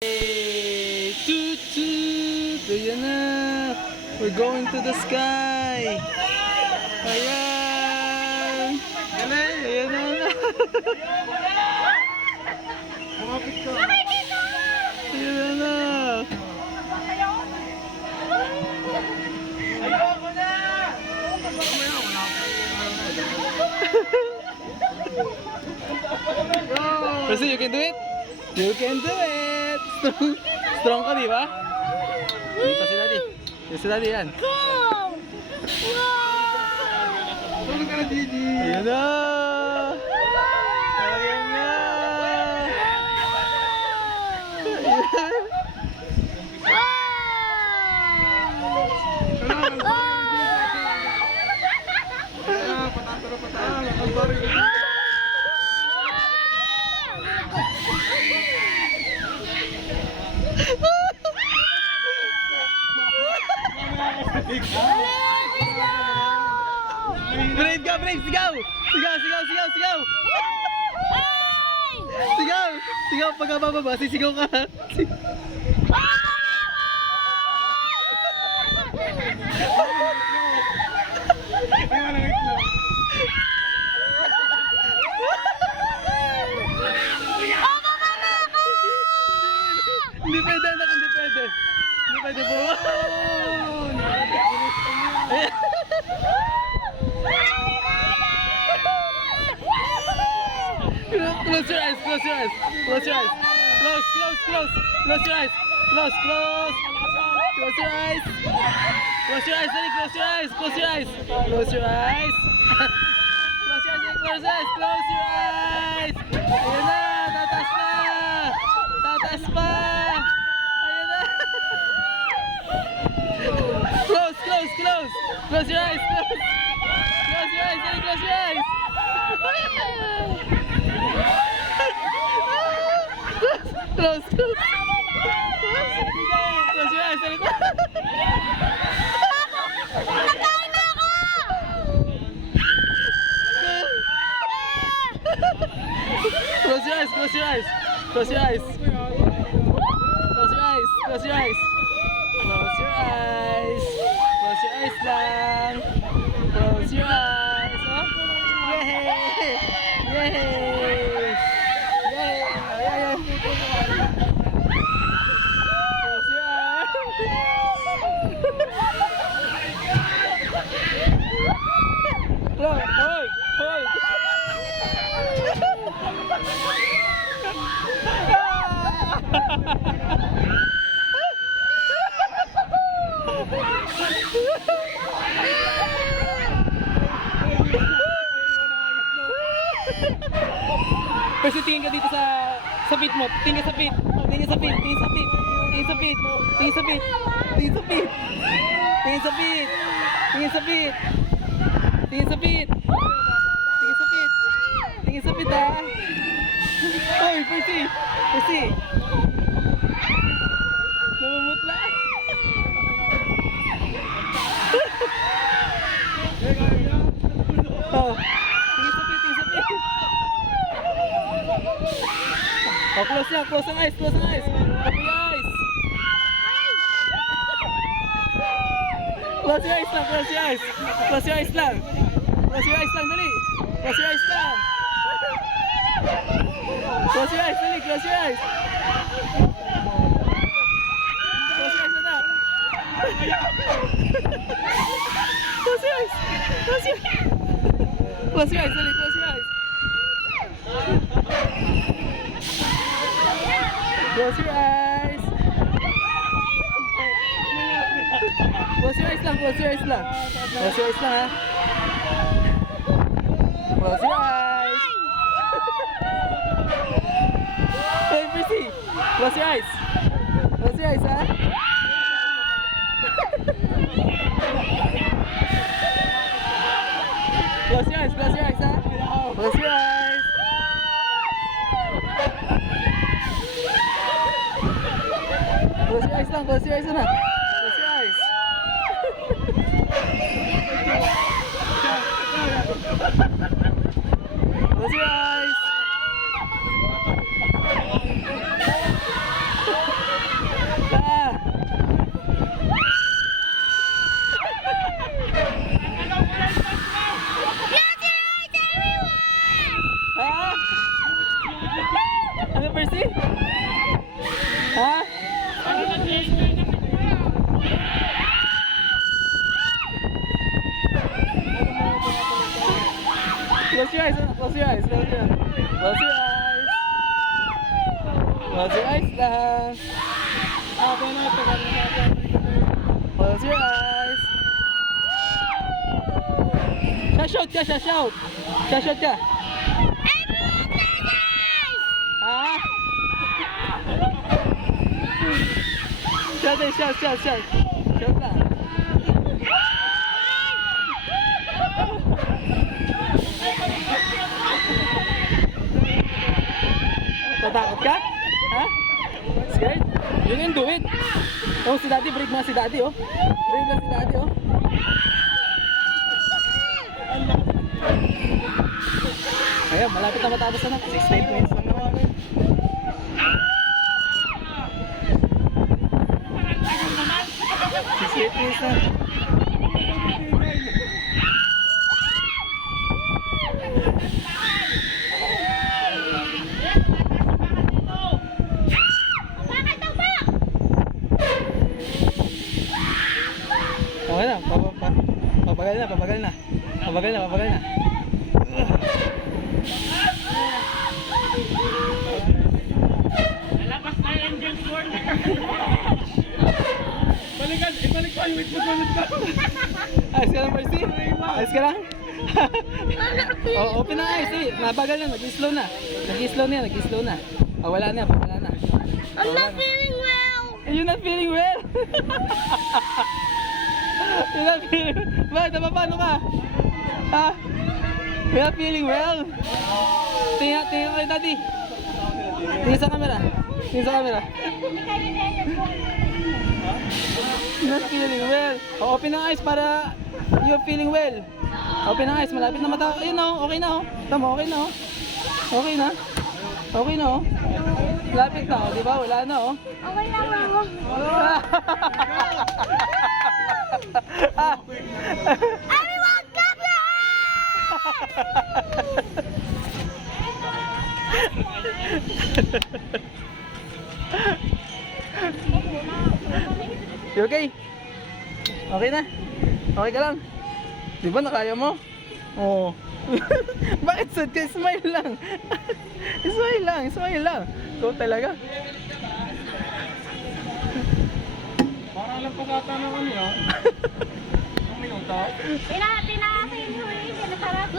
Hey, toot toot! Ayan na! We're going to the sky! Ayan! Ayan na! Ayan na! Ayoko na! Percy, you can do it? You can do it! Strong ka, di ba? Dito si Daddy. Dito si Daddy yan. Tulog ka na, Didi! Ayan na! Ayan na! Brave ka, brave! Sigaw! Sigaw, sigaw, sigaw, sigaw! Sigaw! Sigaw, pagka bababa, sisigaw ka! Hindi pwede, anak, hindi pwede! Hindi pwede po! Close your eyes, close your eyes, close your eyes. Close, close, close. Close your eyes. Close, close. Close your eyes. Close your eyes, Daddy, close your eyes. Close your eyes. Close your eyes. Close your eyes, Daddy, close your eyes. Close your eyes. Ayan na, tataas na. Tataas pa. Ayan na. Close, close, close. Close your eyes, close. Close your eyes, Daddy, close your eyes. Close, close. Close your eyes, Daddy. Close your eyes, close your eyes. Close your eyes. Close your eyes, close your eyes. Close your eyes. Close your eyes lang. Close your eyes. Oh. Yay! Yay! Yay! Ayan. Close your eyes. Close. Hoy! Hoy! Kasi tingin ka dito sa pit mo. Tingin ka sa pit. Tingin sa pit. Tingin sa pit. Tingin sa pit. Tingin sa pit. Tingin sa pit. Tingin sa pit. Tingin sa pit. Tingin sa pit. Tingin sa pit. Tingin sa pit ha. Hoy, Percy. Percy. Namumutla. Oh. Tingin sa pit. Tingin sa pit. Oh, close lang, close ang eyes, close ang eyes. Open your eyes. Close your eyes lang, close your eyes. Close your eyes lang. Close your eyes lang, dali. Close your eyes lang. Close your eyes, dali, close your eyes. Close your eyes, anak. Close your eyes. Close your eyes. Close your eyes, dali, close your eyes. Close your eyes. Close your eyes lang, close your eyes lang. Close your eyes lang ha. Close your eyes. Hey, Percy. Close your eyes. Close your eyes ha. Close your eyes, close your eyes ha. Close your eyes. Close your eyes lang, close your eyes na. Close your eyes. Close your eyes. eyes lang. Close your eyes. Shout ka, shout. Shout ka. Ha? Shout. Shout lang. Tatakot ka? Ha? Scared? You can do it. Oh, si Daddy, brave na si Daddy, oh. Brave na si Daddy, oh. Ayan, malapit na matapos na. 68 minutes lang naman. 68 minutes na. Okay na, pabagal na. Lalabas na yung engine corner. Ibalik pa yung wait mo ka. Ayos ka lang, Percy? Ayos ka lang? Open na eyes, eh. Nabagal na, nag-slow na. Nag-slow na. Oh, wala na. I'm not feeling well. You're not feeling well? You're not feeling... Bakit? Paano ka? Ha? You're not feeling well? Tingnan kay Daddy. Tingnan sa camera. You're not feeling well. Open ang eyes para you're feeling well. Open ang eyes, malapit na mata. Ayun na, okay na, oh. Tama, okay na, oh. Okay na, oh. Lapit na, oh, di ba? Wala na, oh. Okay lang ako. Everyone, clap your You okay? Okay na? Okay ka lang? Di ba nakaya mo? Oo. Bakit sad ka? Smile lang. Smile lang. Ikaw talaga. Parang alam ko kata ng ano yun. 1 minuto. Tinakasin mo yun. Pinasarap.